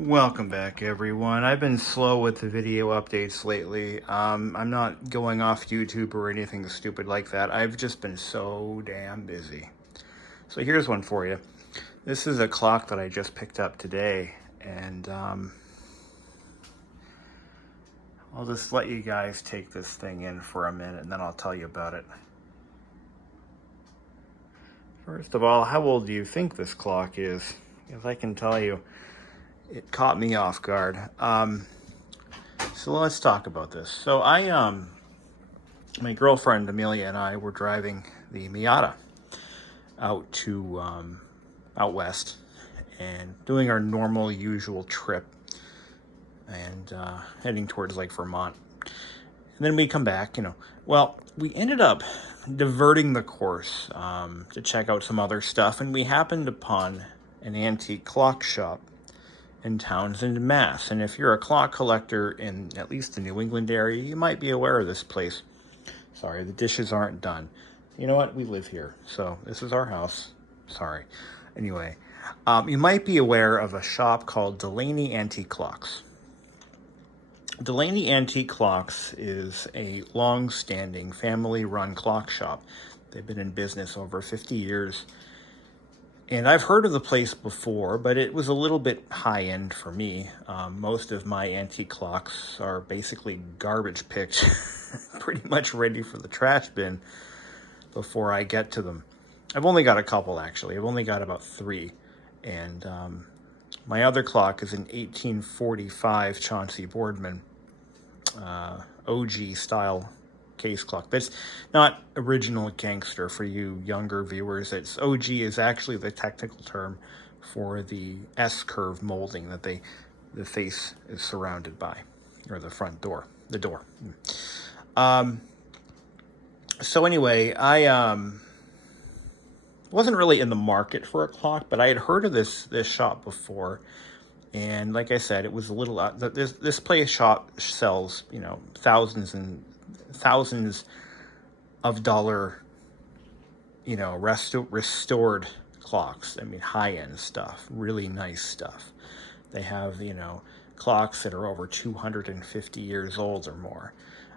Welcome back, everyone. I've been slow with the video updates lately. I'm not going off YouTube or anything stupid like that. I've just been so damn busy. So here's one for you. This is a clock that I just picked up today, and I'll just let you guys take this thing in for a minute, and then I'll tell you about it. First of all, how old do you think this clock is? Because I can tell you, it caught me off guard. So let's talk about this. So my girlfriend Amelia and I were driving the Miata out to out west and doing our normal usual trip and heading towards Lake Vermont. And then we come back, well, we ended up diverting the course to check out some other stuff, and we happened upon an antique clock shop in Townsend, Mass. And if you're a clock collector in at least the New England area, you might be aware of this place. Sorry, the dishes aren't done. You know what? We live here, so this is our house. Sorry. Anyway, you might be aware of a shop called Delaney Antique Clocks. Delaney Antique Clocks is a long-standing family-run clock shop. They've been in business over 50 years. And I've heard of the place before, but it was a little bit high-end for me. Most of my antique clocks are basically garbage picked, pretty much ready for the trash bin before I get to them. I've only got a couple, actually. I've only got about 3. And my other clock is an 1845 Chauncey Boardman OG style case clock. That's not original gangster for you younger viewers. It's OG is actually the technical term for the S-curve molding that the face is surrounded by, or the front door, the door. So anyway, I wasn't really in the market for a clock, but I had heard of this shop before. And like I said, it was a little, this place shop sells, thousands and thousands of dollar, restored clocks. I mean, high-end stuff, really nice stuff. They have, clocks that are over 250 years old or more.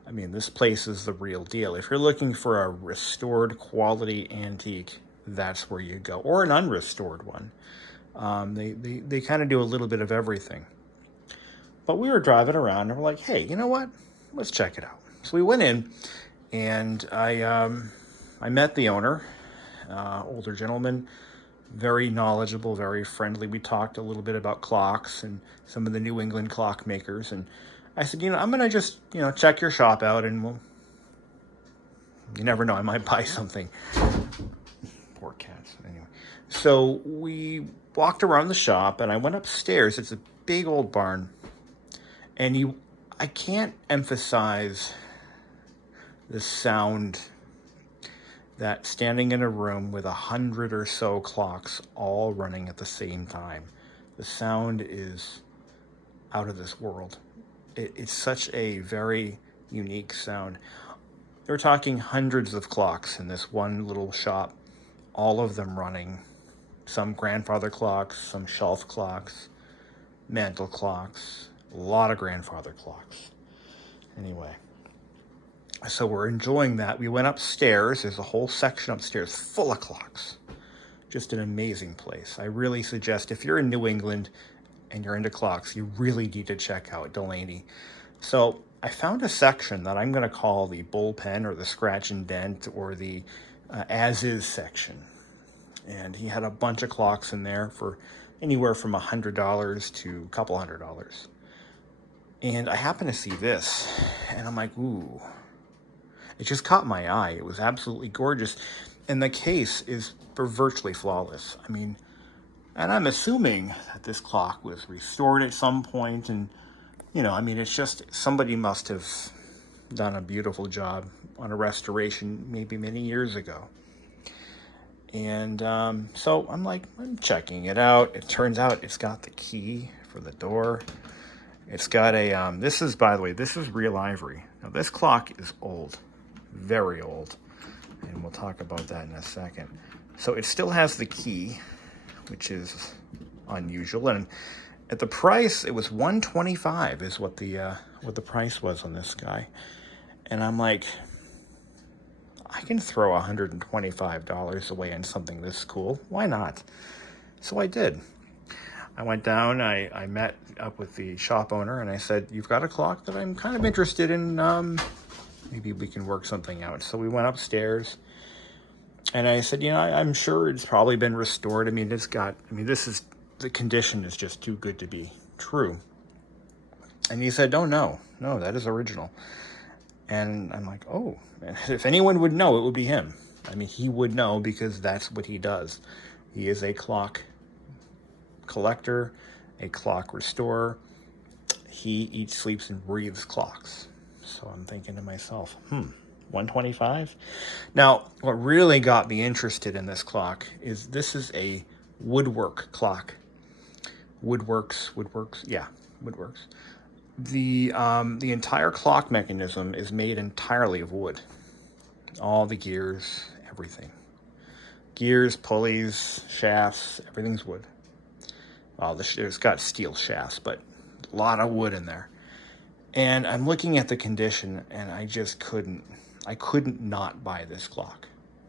I mean, this place is the real deal. If you're looking for a restored quality antique, that's where you go, or an unrestored one. They kind of do a little bit of everything. But we were driving around and we're like, hey, you know what? Let's check it out. So we went in, and I met the owner, older gentleman, very knowledgeable, very friendly. We talked a little bit about clocks and some of the New England clockmakers. And I said, I'm going to just, check your shop out, and you never know, I might buy something. Poor cats. Anyway, so we walked around the shop, and I went upstairs. It's a big old barn, and I can't emphasize the sound that standing in a room with 100 or so clocks all running at the same time. The sound is out of this world. It's such a very unique sound. We're talking hundreds of clocks in this one little shop, all of them running. Some grandfather clocks, some shelf clocks, mantle clocks, a lot of grandfather clocks. Anyway, so we're enjoying that. We went upstairs. There's a whole section upstairs full of clocks. Just an amazing place. I really suggest, if you're in New England and you're into clocks, you really need to check out Delaney. So I found a section that I'm going to call the bullpen, or the scratch and dent, or the as-is section. And he had a bunch of clocks in there for anywhere from $100 to a couple $100. And I happened to see this, and I'm like, ooh. It just caught my eye. It was absolutely gorgeous. And the case is virtually flawless. I mean, and I'm assuming that this clock was restored at some point. And, it's just somebody must have done a beautiful job on a restoration maybe many years ago. And so I'm checking it out. It turns out it's got the key for the door. It's got a, this is, by the way, this is real ivory. Now, this clock is old, very old, and we'll talk about that in a second. So it still has the key, which is unusual, and At the price, it was $125 is what the price was on this guy. And I'm like, I can throw $125 away on something this cool. Why not? So I did. I went down, I met up with the shop owner, and I said, you've got a clock that I'm kind of interested in. Maybe we can work something out. So we went upstairs, and I said, I'm sure it's probably been restored. I mean, the condition is just too good to be true. And he said, oh, no, that is original. And I'm like, oh, if anyone would know, it would be him. I mean, he would know because that's what he does. He is a clock collector, a clock restorer. He eats, sleeps, and breathes clocks. So I'm thinking to myself, $125? Now, what really got me interested in this clock is this is a woodwork clock. Woodworks. The entire clock mechanism is made entirely of wood. All the gears, everything. Gears, pulleys, shafts, everything's wood. Well, it's got steel shafts, but a lot of wood in there. And I'm looking at the condition, and I couldn't not buy this clock.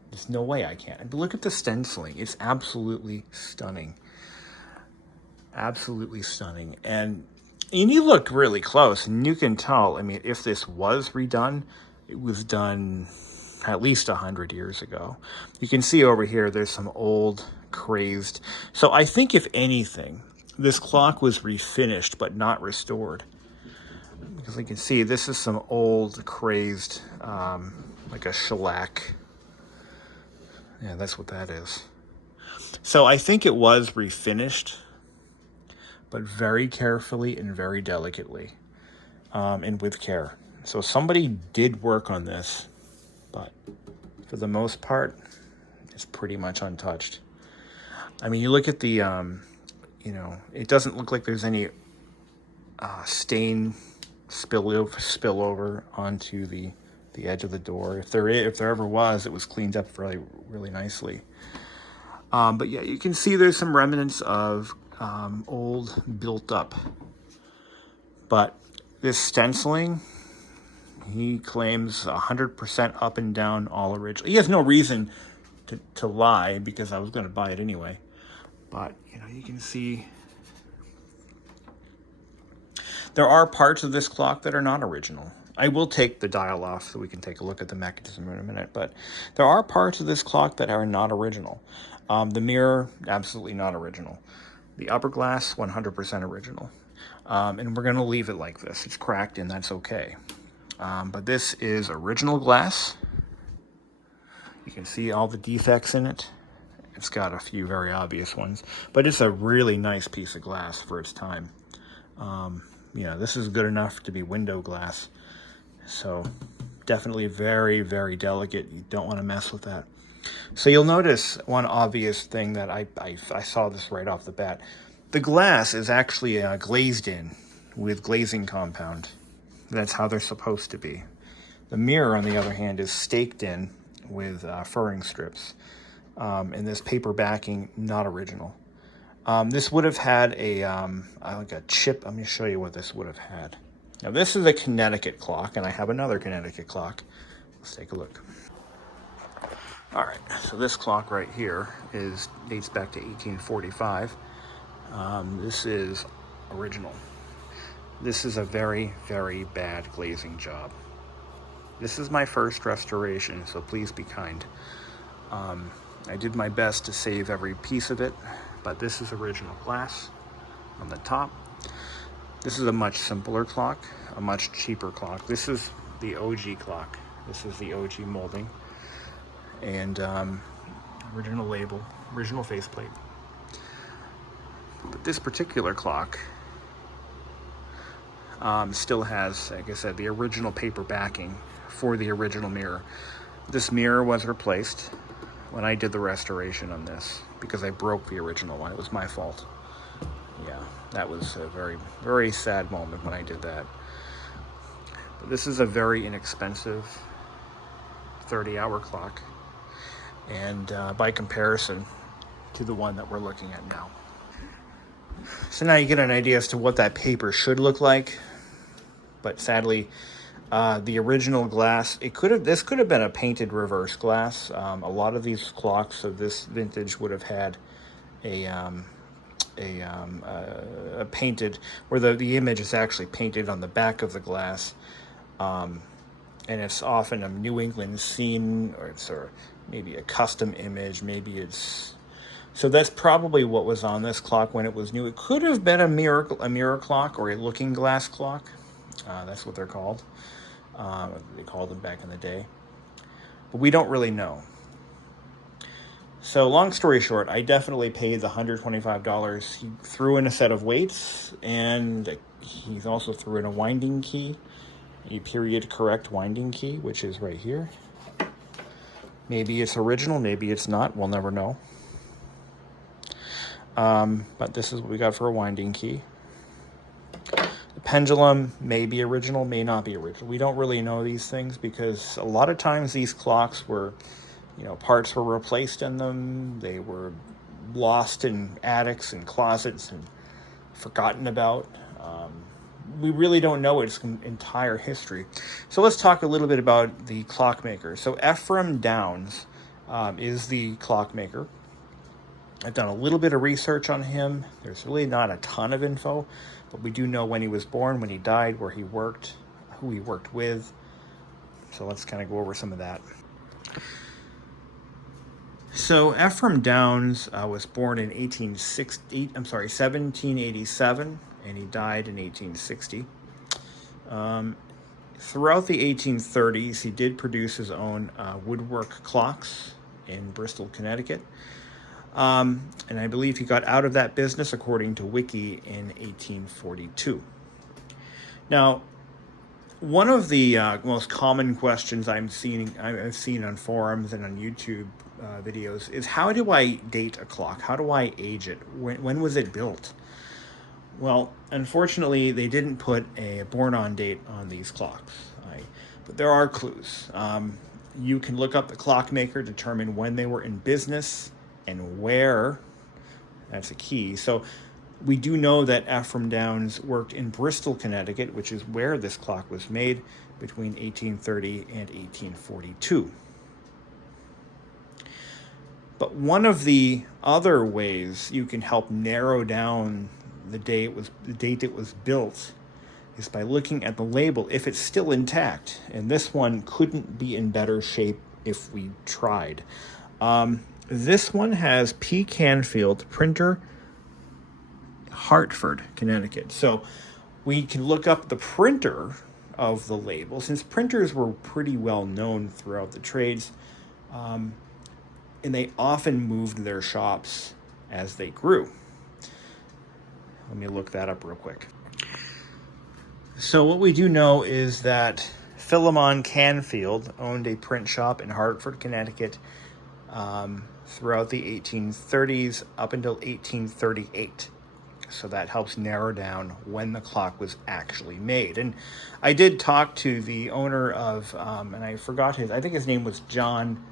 There's no way I can't. But look at the stenciling. It's absolutely stunning. Absolutely stunning. And you look really close, and you can tell, I mean, if this was redone, it was done at least 100 years ago. You can see over here, there's some old, crazed. So I think, if anything, this clock was refinished, but not restored. Because you can see, this is some old, crazed, like a shellac. Yeah, that's what that is. So I think it was refinished, but very carefully and very delicately, and with care. So somebody did work on this, but for the most part, it's pretty much untouched. I mean, you look at the, it doesn't look like there's any stain spillover onto the edge of the door. If there ever was, it was cleaned up really, really nicely. But yeah, you can see there's some remnants of old, built up. But this stenciling, he claims 100% up and down, all original. He has no reason to lie, because I was going to buy it anyway. But you can see there are parts of this clock that are not original. I will take the dial off so we can take a look at the mechanism in a minute, but there are parts of this clock that are not original. The mirror, absolutely not original. The upper glass, 100% original. And we're going to leave it like this. It's cracked, and that's okay. But this is original glass. You can see all the defects in it. It's got a few very obvious ones, but it's a really nice piece of glass for its time. This is good enough to be window glass. So definitely very, very delicate. You don't want to mess with that. So you'll notice one obvious thing that I saw this right off the bat. The glass is actually glazed in with glazing compound. That's how they're supposed to be. The mirror, on the other hand, is staked in with furring strips. And this paper backing, not original. This would have had like a chip. Let me show you what this would have had. Now, this is a Connecticut clock, and I have another Connecticut clock. Let's take a look. All right, so this clock right here dates back to 1845. This is original. This is a very, very bad glazing job. This is my first restoration, so please be kind. I did my best to save every piece of it, but this is original glass on the top. This is a much simpler clock, a much cheaper clock. This is the OG clock. This is the OG molding. And original label, original faceplate. But this particular clock still has, like I said, the original paper backing for the original mirror. This mirror was replaced when I did the restoration on this because I broke the original one. It was my fault. Yeah, that was a very, very sad moment when I did that. But this is a very inexpensive 30-hour clock, and by comparison to the one that we're looking at now. So now you get an idea as to what that paper should look like. But sadly, the original glass, this could have been a painted reverse glass. A lot of these clocks of this vintage would have had a painted, where the image is actually painted on the back of the glass. And it's often a New England scene, or maybe a custom image, maybe it's... So that's probably what was on this clock when it was new. It could have been a mirror clock or a looking glass clock. That's what they're called. They called them back in the day. But we don't really know. So long story short, I definitely paid the $125. He threw in a set of weights, and he also threw in a winding key, a period correct winding key, which is right here. Maybe it's original, maybe it's not. We'll never know. But this is what we got for a winding key. The pendulum may be original, may not be original. We don't really know these things because a lot of times these clocks were, parts were replaced in them. They were lost in attics and closets and forgotten about. We really don't know its entire history. So let's talk a little bit about the clockmaker. So Ephraim Downs is the clockmaker. I've done a little bit of research on him. There's really not a ton of info, but we do know when he was born, when he died, where he worked, who he worked with. So let's kind of go over some of that. So Ephraim Downs was born in 1787, and he died in 1860. Throughout the 1830s, he did produce his own woodwork clocks in Bristol, Connecticut. And I believe he got out of that business, according to Wiki, in 1842. Now, one of the most common questions I've seen on forums and on YouTube videos is, how do I date a clock? How do I age it? When was it built? Well, unfortunately, they didn't put a born-on date on these clocks. But there are clues. You can look up the clockmaker, determine when they were in business, and where. That's a key. So we do know that Ephraim Downs worked in Bristol, Connecticut, which is where this clock was made, between 1830 and 1842. But one of the other ways you can help narrow down the date it was built is by looking at the label, if it's still intact. And this one couldn't be in better shape if we tried. This one has P. Canfield, printer, Hartford, Connecticut. So we can look up the printer of the label, since printers were pretty well known throughout the trades, and they often moved their shops as they grew. Let me look that up real quick. So what we do know is that Philemon Canfield owned a print shop in Hartford, Connecticut, throughout the 1830s up until 1838. So that helps narrow down when the clock was actually made. And I did talk to the owner of, and I forgot I think his name was John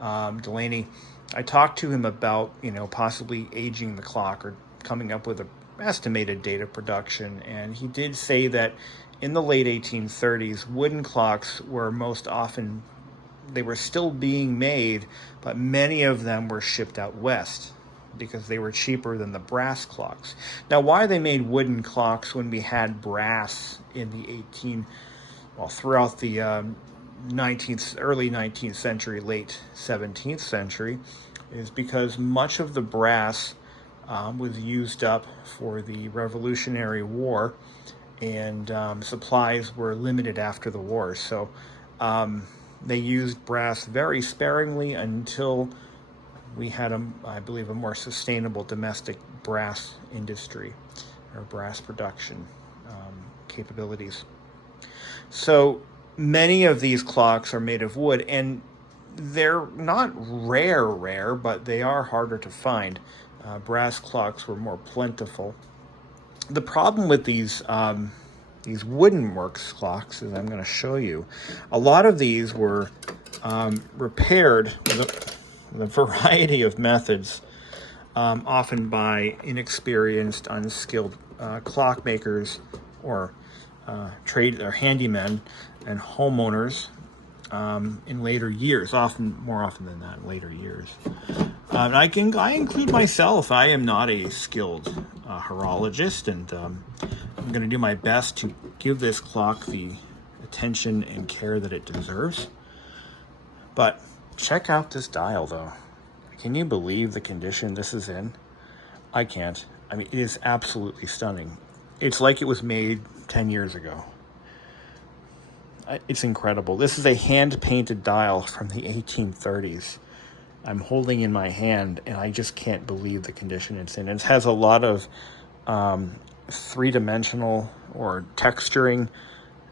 Delaney. I talked to him about, possibly aging the clock or coming up with an estimated date of production. And he did say that in the late 1830s, wooden clocks were most often, they were still being made, but many of them were shipped out west because they were cheaper than the brass clocks. Now, why they made wooden clocks when we had brass in the throughout the early 19th century, late 17th century, is because much of the brass was used up for the Revolutionary War, and supplies were limited after the war. So they used brass very sparingly until we had, I believe, a more sustainable domestic brass industry or brass production capabilities. So many of these clocks are made of wood, and they're not rare, but they are harder to find. Brass clocks were more plentiful. The problem with these wooden works clocks, as I'm going to show you, a lot of these were repaired with a variety of methods. often by inexperienced, unskilled clockmakers or trade or handymen and homeowners in later years, more often than that, in later years. And I include myself. I am not a skilled horologist, and I'm going to do my best to give this clock the attention and care that it deserves. But check out this dial, though. Can you believe the condition this is in? I can't. I mean, it is absolutely stunning. It's like it was made 10 years ago. It's incredible. This is a hand-painted dial from the 1830s. I'm holding in my hand, and I just can't believe the condition it's in. It has a lot of three-dimensional or texturing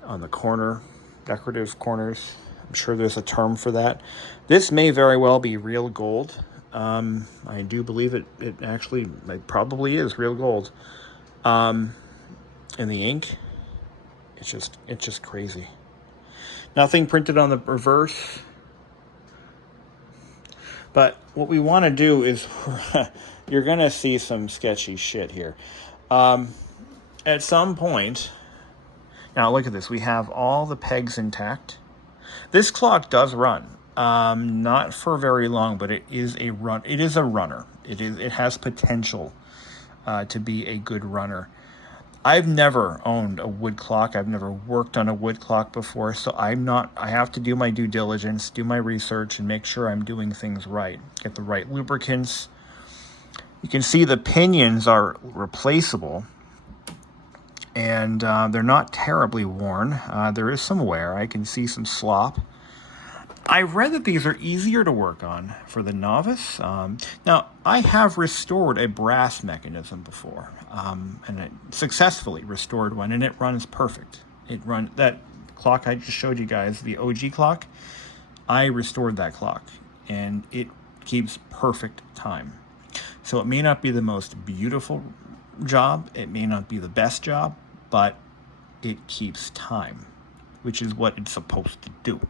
on the corner, decorative corners. I'm sure there's a term for that. This may very well be real gold. I do believe it probably is real gold. And the ink, it's just crazy. Nothing printed on the reverse. But what we want to do is, you're going to see some sketchy shit here. At some point, now look at this. We have all the pegs intact. This clock does run. Not for very long, but it is a run. It is a runner. It has potential to be a good runner. I've never owned a wood clock. I've never worked on a wood clock before, so I have to do my due diligence, do my research, and make sure I'm doing things right. Get the right lubricants. You can see the pinions are replaceable, and they're not terribly worn. There is some wear. I can see some slop. I've read that these are easier to work on for the novice. Now, I have restored a brass mechanism before, and I successfully restored one, and it runs perfect. That clock I just showed you guys, the OG clock, I restored that clock, and it keeps perfect time. So it may not be the most beautiful job, it may not be the best job, but it keeps time, which is what it's supposed to do.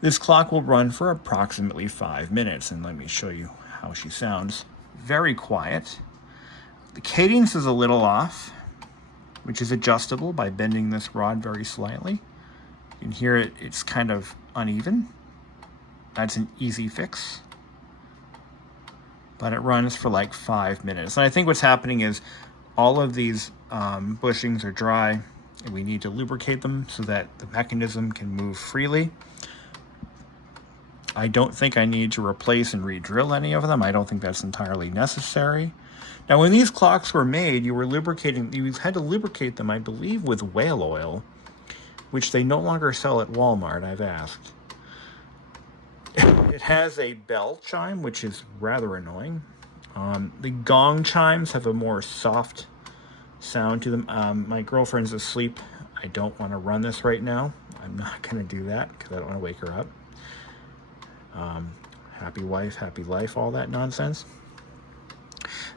This clock will run for approximately 5 minutes, and let me show you how she sounds. Very quiet. The cadence is a little off, which is adjustable by bending this rod very slightly. You can hear it's kind of uneven. That's an easy fix. But it runs for like 5 minutes. And I think what's happening is all of these bushings are dry, and we need to lubricate them so that the mechanism can move freely. I don't think I need to replace and re-drill any of them. I don't think that's entirely necessary. Now, when these clocks were made, you had to lubricate them, I believe, with whale oil, which they no longer sell at Walmart, I've asked. It has a bell chime, which is rather annoying. The gong chimes have a more soft sound to them. My girlfriend's asleep. I don't want to run this right now. I'm not going to do that because I don't want to wake her up. Happy wife, happy life, all that nonsense.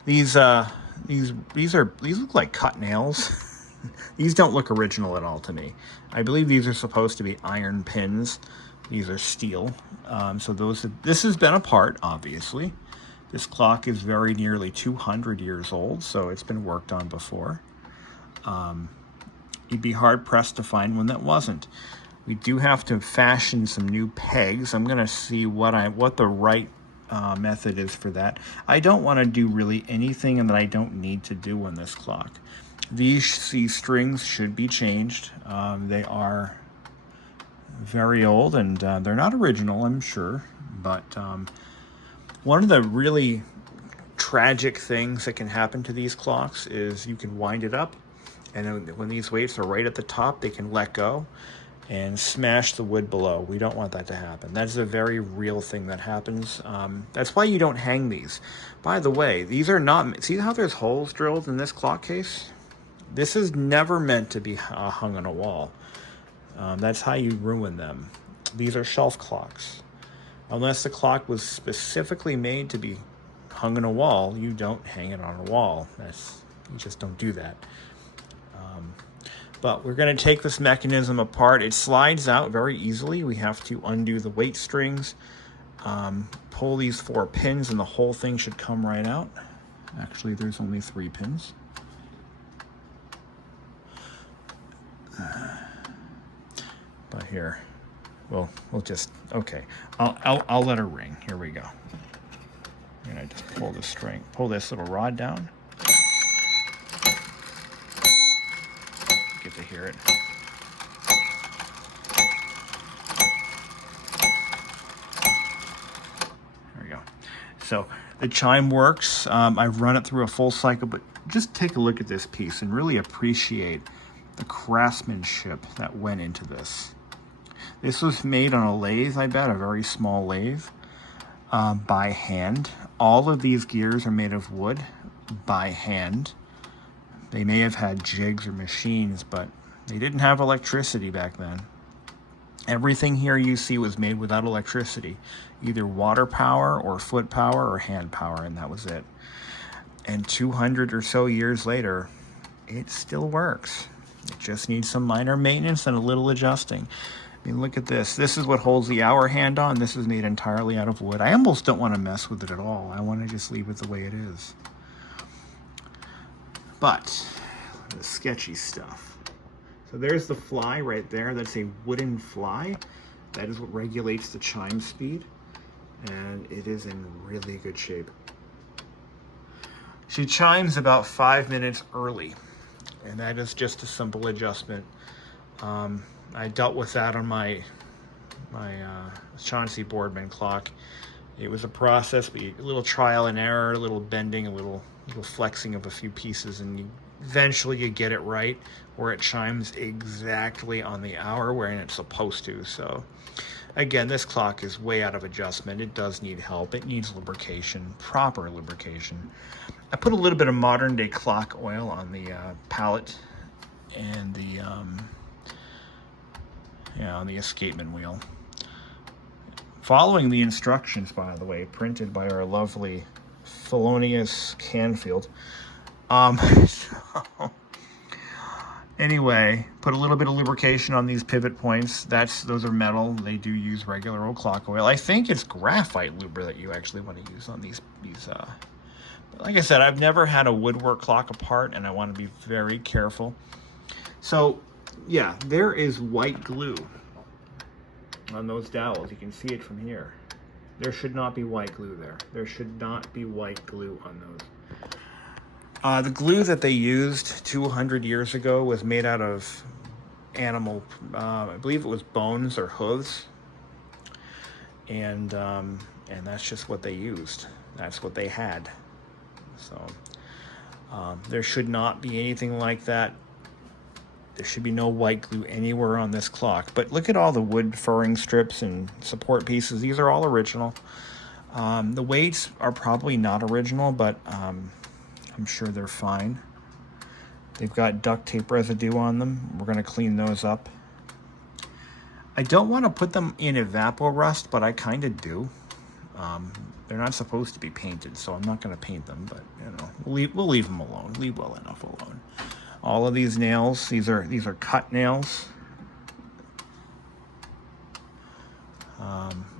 These look like cut nails. These don't look original at all to me. I believe these are supposed to be iron pins. These are steel. This has been apart, obviously. This clock is very nearly 200 years old, so it's been worked on before. You'd be hard-pressed to find one that wasn't. We do have to fashion some new pegs. I'm going to see what the right method is for that. I don't want to do really anything that I don't need to do on this clock. These strings should be changed. They are very old, and they're not original, I'm sure. But one of the really tragic things that can happen to these clocks is you can wind it up, and then when these weights are right at the top, they can let go and smash the wood below. We don't want that to happen. That's a very real thing that happens. That's why you don't hang these. By the way, these are not... See how there's holes drilled in this clock case? This is never meant to be hung on a wall. That's how you ruin them. These are shelf clocks. Unless the clock was specifically made to be hung on a wall, you don't hang it on a wall. You just don't do that. But we're going to take this mechanism apart. It slides out very easily. We have to undo the weight strings. Pull these 4 pins and the whole thing should come right out. Actually, there's only 3 pins. But here, we'll just, okay. I'll let her ring. Here we go. I'm gonna just pull the string, pull this little rod down. Get to hear it. There we go. So the chime works. I've run it through a full cycle, but just take a look at this piece and really appreciate the craftsmanship that went into this. This was made on a lathe, I bet, a very small lathe, by hand. All of these gears are made of wood by hand. They may have had jigs or machines, but they didn't have electricity back then. Everything here you see was made without electricity, either water power or foot power or hand power, and that was it. And 200 or so years later, it still works. It just needs some minor maintenance and a little adjusting. I mean, look at this. This is what holds the hour hand on. This is made entirely out of wood. I almost don't want to mess with it at all. I want to just leave it the way it is. But the sketchy stuff. So there's the fly right there. That's a wooden fly. That is what regulates the chime speed. And it is in really good shape. She chimes about 5 minutes early. And that is just a simple adjustment. I dealt with that on my Chauncey Boardman clock. It was a process, but a little trial and error, a little bending, a little flexing of a few pieces, and eventually you get it right where it chimes exactly on the hour where it's supposed to. So again, this clock is way out of adjustment. It does need help. It needs lubrication, proper lubrication. I put a little bit of modern day clock oil on the pallet and the on the escapement wheel. Following the instructions, by the way, printed by our lovely Thelonious Canfield. So anyway, put a little bit of lubrication on these pivot points. Those are metal. They do use regular old clock oil. I think it's graphite luber that you actually want to use on these. But like I said, I've never had a woodwork clock apart, and I want to be very careful. So yeah, there is white glue on those dowels. You can see it from here. There should not be white glue there. There should not be white glue on those. The glue that they used 200 years ago was made out of animal, I believe it was bones or hooves. And that's just what they used. That's what they had. So there should not be anything like that. There should be no white glue anywhere on this clock. But look at all the wood furring strips and support pieces. These are all original. The weights are probably not original, but I'm sure they're fine. They've got duct tape residue on them. We're going to clean those up. I don't want to put them in evapor rust, but I kind of do. They're not supposed to be painted, so I'm not going to paint them, but you know, we'll leave them alone. Leave well enough alone. All of these nails, these are cut nails.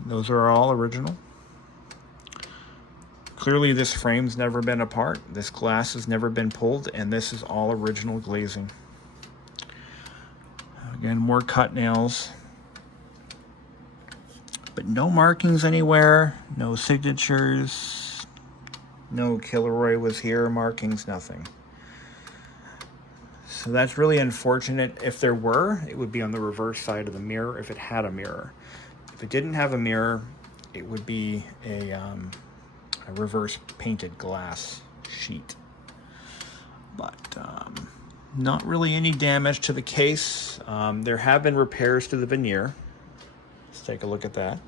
Those are all original. Clearly this frame's never been apart. This glass has never been pulled, and this is all original glazing. Again, more cut nails. But no markings anywhere, no signatures, no Kilroy was here markings, nothing. So that's really unfortunate. If there were, it would be on the reverse side of the mirror if it had a mirror. If it didn't have a mirror, it would be a reverse painted glass sheet. But not really any damage to the case. There have been repairs to the veneer. Let's take a look at that.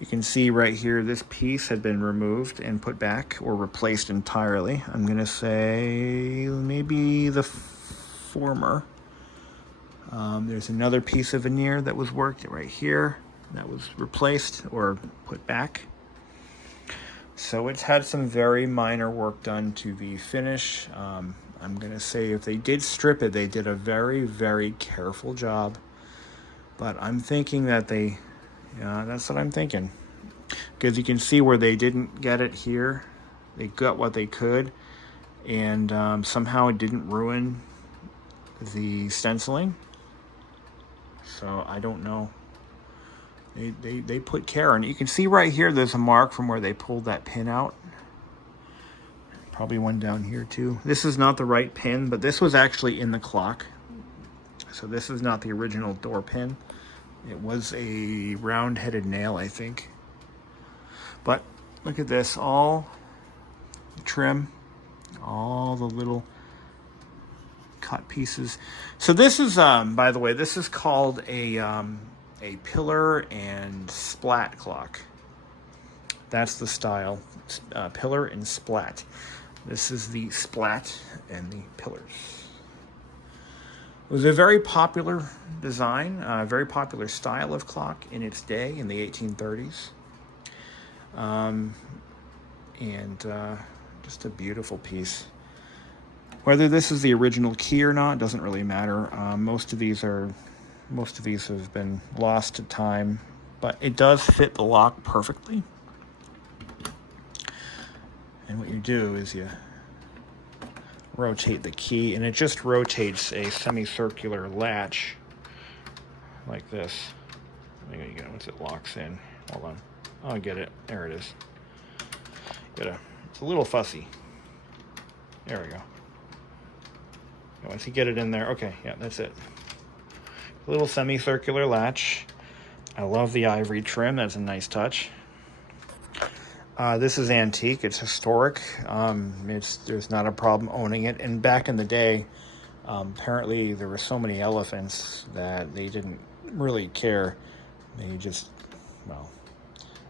You can see right here, this piece had been removed and put back or replaced entirely. I'm going to say maybe the former. There's another piece of veneer that was worked right here that was replaced or put back. So it's had some very minor work done to the finish. I'm going to say if they did strip it, they did a very, very careful job. But I'm thinking that that's what I'm thinking. because you can see where they didn't get it here. They got what they could, and somehow it didn't ruin the stenciling. So I don't know. They put care in it. You can see right here there's a mark from where they pulled that pin out. Probably one down here too. This is not the right pin, but this was actually in the clock. So this is not the original door pin. It was a round-headed nail, I think. But look at this, all trim, all the little cut pieces. So this is, by the way, this is called a pillar and splat clock. That's the style, pillar and splat. This is the splat and the pillars. It was a very popular design, a very popular style of clock in its day in the 1830s. Just a beautiful piece. Whether this is the original key or not doesn't really matter. Most of these have been lost to time, but it does fit the lock perfectly. And what you do is you rotate the key, and it just rotates a semicircular latch like this. There you go. Once it locks in, hold on. Oh, I get it. There it is. It's a little fussy. There we go. Once you get it in there, okay, yeah, that's it. A little semicircular latch. I love the ivory trim. That's a nice touch. This is antique. It's historic. There's not a problem owning it. And back in the day, apparently there were so many elephants that they didn't really care. They just, well,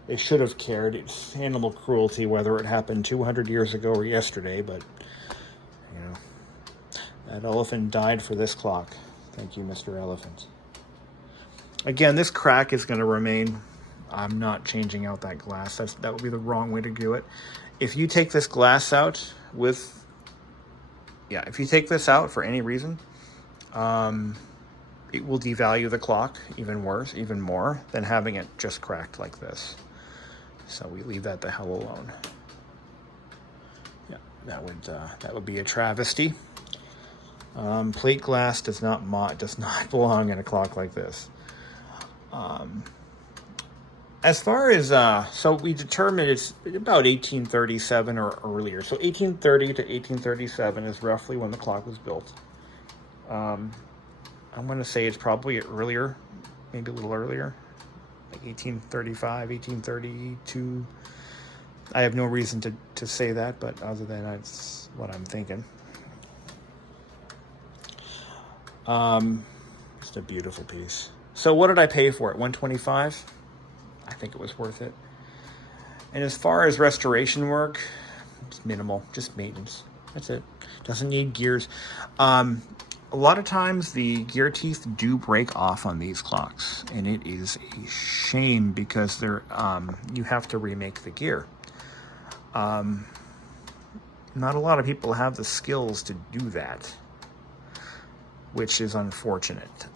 they should have cared. It's animal cruelty, whether it happened 200 years ago or yesterday, but, you know, that elephant died for this clock. Thank you, Mr. Elephant. Again, this crack is going to remain. I'm not changing out that glass. That would be the wrong way to do it. If you take this glass out if you take this out for any reason, it will devalue the clock even more than having it just cracked like this. So we leave that the hell alone. Yeah, that would be a travesty. Plate glass does not belong in a clock like this. As far as, so we determined it's about 1837 or earlier. So 1830 to 1837 is roughly when the clock was built. I'm going to say it's probably earlier, maybe a little earlier, like 1835, 1832. I have no reason to say that, but other than that's what I'm thinking. Just a beautiful piece. So what did I pay for it? $125? I think it was worth it. And as far as restoration work, it's minimal, just maintenance. That's it. Doesn't need gears. A lot of times the gear teeth do break off on these clocks, and it is a shame because they're you have to remake the gear. Not a lot of people have the skills to do that, which is unfortunate.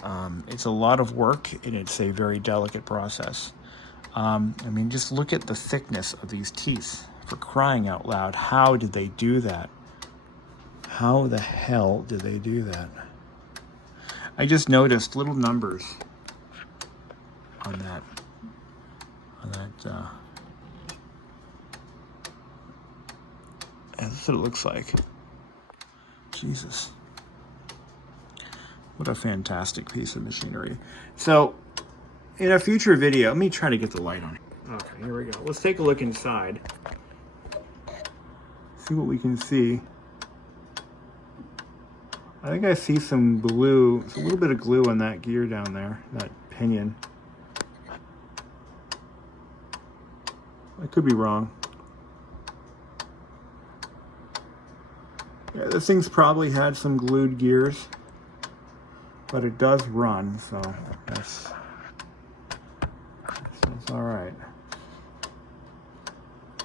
It's a lot of work, and it's a very delicate process. I mean, just look at the thickness of these teeth. For crying out loud, how did they do that? How the hell did they do that? I just noticed little numbers on that. And that's what it looks like. Jesus. What a fantastic piece of machinery. So, in a future video, let me try to get the light on. Okay, here we go. Let's take a look inside. See what we can see. I think I see some glue. There's a little bit of glue on that gear down there, that pinion. I could be wrong. Yeah, this thing's probably had some glued gears, but it does run, so that's all right.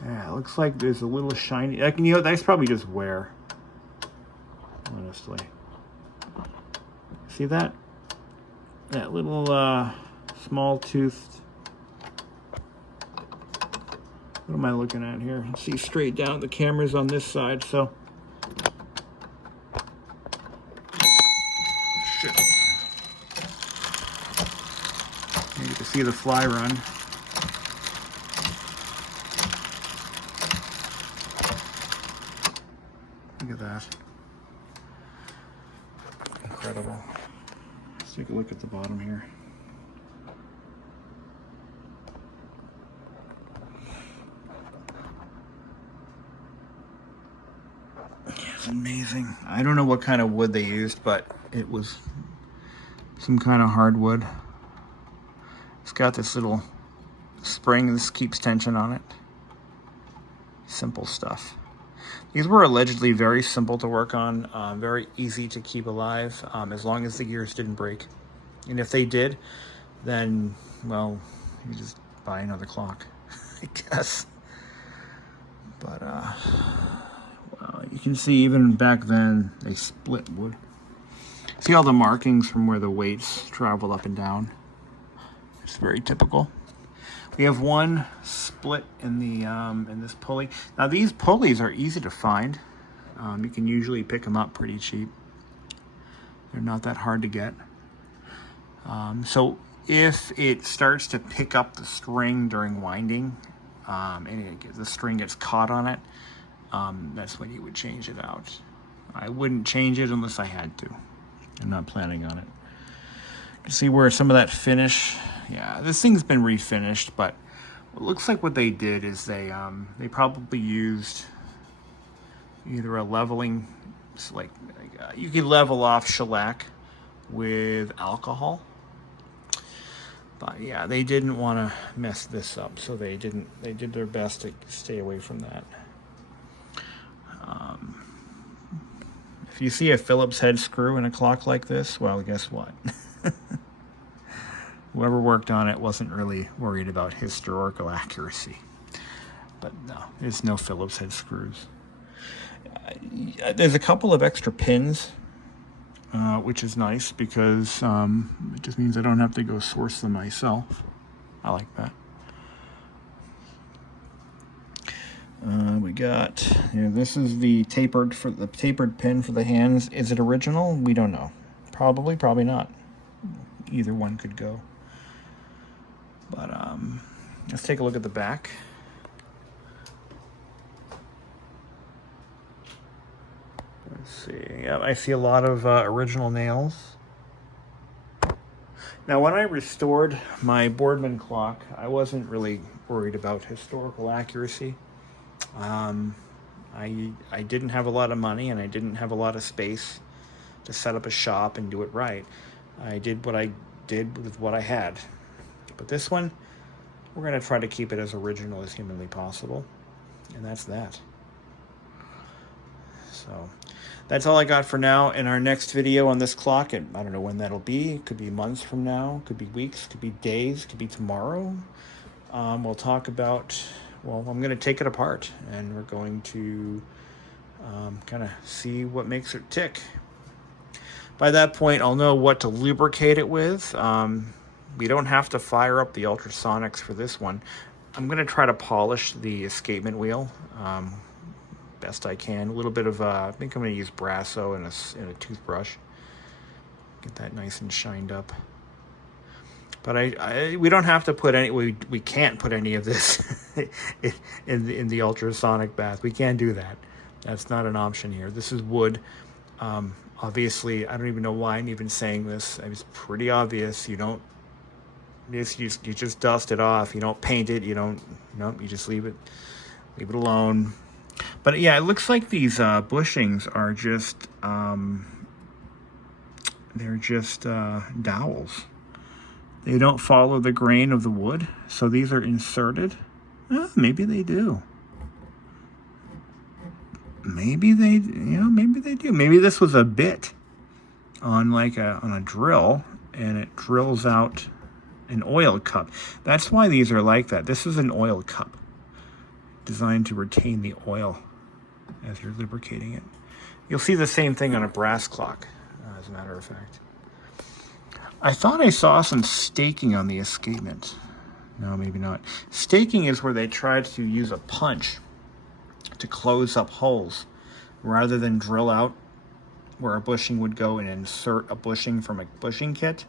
Yeah, it looks like there's a little shiny. You know, that's probably just wear. Honestly, see that? That little small toothed What am I looking at here? See straight down. The camera's on this side, so. Shit. You get to see the fly run. Look at that. Incredible. Let's take a look at the bottom here. It's amazing. I don't know what kind of wood they used, but it was some kind of hardwood. It's got this little spring. This keeps tension on it. Simple stuff. These were allegedly very simple to work on, very easy to keep alive, as long as the gears didn't break. And if they did, then, well, you just buy another clock, I guess. But, well, you can see even back then, they split wood. See all the markings from where the weights travel up and down? It's very typical. We have one split in the in this pulley. Now these pulleys are easy to find. You can usually pick them up pretty cheap. They're not that hard to get. So if it starts to pick up the string during winding, and the string gets caught on it, that's when you would change it out. I wouldn't change it unless I had to. I'm not planning on it. You see where some of that finish. Yeah, this thing's been refinished, but it looks like what they did is they probably used either a leveling, you could level off shellac with alcohol. But yeah, they didn't want to mess this up, so they did their best to stay away from that. If you see a Phillips head screw in a clock like this, well, guess what? Whoever worked on it wasn't really worried about historical accuracy. But no, there's no Phillips head screws. There's a couple of extra pins, which is nice because it just means I don't have to go source them myself. I like that. We got, this is the tapered pin for the hands. Is it original? We don't know. Probably not. Either one could go. But let's take a look at the back. Let's see. Yeah, I see a lot of original nails. Now, when I restored my Boardman clock, I wasn't really worried about historical accuracy. I didn't have a lot of money and I didn't have a lot of space to set up a shop and do it right. I did what I did with what I had. But this one, we're going to try to keep it as original as humanly possible. And that's that. So that's all I got for now. In our next video on this clock, and I don't know when that'll be. It could be months from now, could be weeks, could be days, could be tomorrow. We'll talk about, well, I'm going to take it apart and we're going to kind of see what makes it tick. By that point, I'll know what to lubricate it with. We don't have to fire up the ultrasonics for this one. I'm going to try to polish the escapement wheel best I can. A little bit of, I think I'm going to use Brasso and a toothbrush. Get that nice and shined up. But we don't have to put any, we can't put any of this in the ultrasonic bath. We can't do that. That's not an option here. This is wood. Obviously, I don't even know why I'm even saying this. It's pretty obvious. You don't, you just dust it off. You don't paint it. You don't, nope, you just leave it alone. But yeah, it looks like these bushings are just, they're just dowels. They don't follow the grain of the wood, so these are inserted. Maybe they do. Maybe they do. Maybe this was a bit on on a drill, and it drills out an oil cup. That's why these are like that. This is an oil cup designed to retain the oil as you're lubricating it. You'll see the same thing on a brass clock, as a matter of fact. I thought I saw some staking on the escapement. No, maybe not. Staking is where they try to use a punch to close up holes rather than drill out where a bushing would go and insert a bushing from a bushing kit.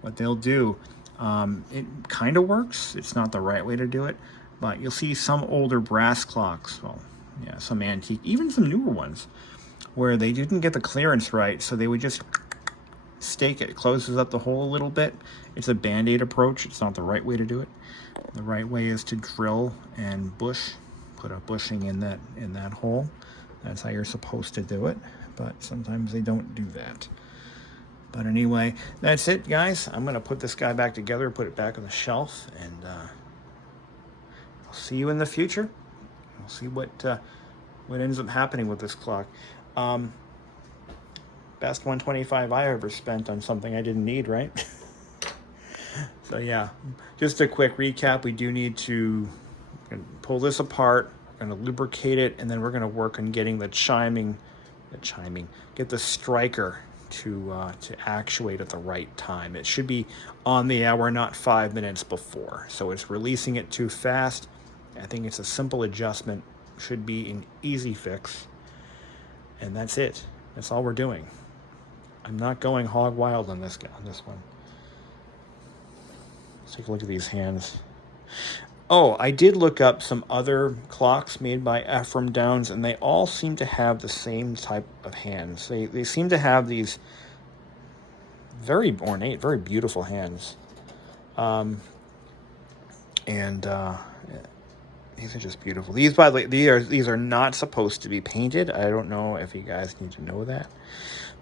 What they'll do, it kind of works. It's not the right way to do it, but you'll see some older brass clocks, well, yeah, some antique, even some newer ones, where they didn't get the clearance right, so they would just stake it. It closes up the hole a little bit. It's a band-aid approach. It's not the right way to do it. The right way is to drill and bush, put a bushing in that hole. That's how you're supposed to do it, but sometimes they don't do that. But anyway, that's it, guys. I'm going to put this guy back together, put it back on the shelf, and I'll see you in the future. We'll see what ends up happening with this clock. Best 125 I ever spent on something I didn't need, right? So yeah, just a quick recap. We do need to pull this apart. We're going to lubricate it, and then we're going to work on getting get the striker to actuate at the right time. It should be on the hour, not 5 minutes before. So it's releasing it too fast. I think it's a simple adjustment. Should be an easy fix. And that's it. That's all we're doing. I'm not going hog wild on this one. Let's take a look at these hands. Oh, I did look up some other clocks made by Ephraim Downs, and they all seem to have the same type of hands. They seem to have these very ornate, very beautiful hands. These are just beautiful. These, by the way, these are not supposed to be painted. I don't know if you guys need to know that,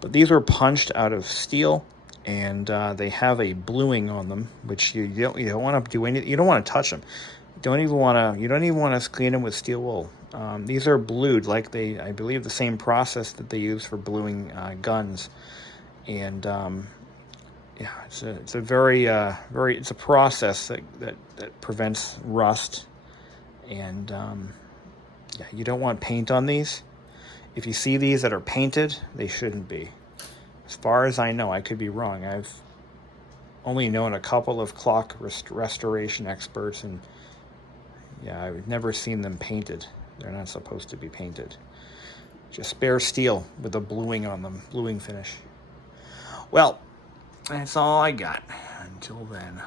but these were punched out of steel, and they have a bluing on them, which you don't want to do anything. You don't want to touch them. You don't even want to clean them with steel wool. These are blued, like I believe, the same process that they use for bluing guns, and yeah, it's a very it's a process that prevents rust, and yeah, you don't want paint on these. If you see these that are painted, they shouldn't be. As far as I know, I could be wrong. I've only known a couple of clock restoration experts, and yeah, I've never seen them painted. They're not supposed to be painted. Just bare steel with a bluing on them, bluing finish. Well, that's all I got. Until then.